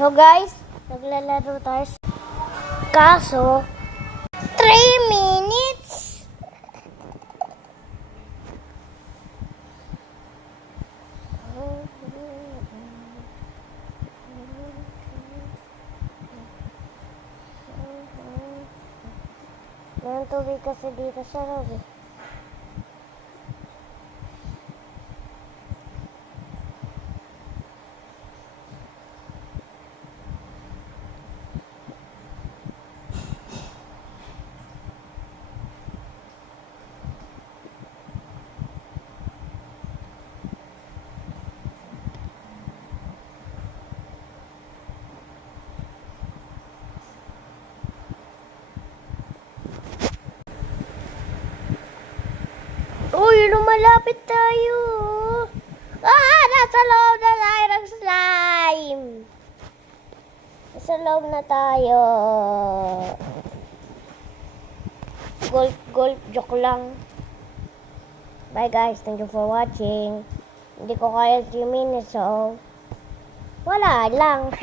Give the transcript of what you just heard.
So guys, naglalaro tayo. Kaso, 3 minutes. Mayroong tubig kasi dito sa loob eh. Uy, lumalapit tayo. Nasa loob na tayo ng slime. Nasa loob na tayo. Golf, joke lang. Bye guys, thank you for watching. Hindi ko kaya 3 minutes, so wala lang.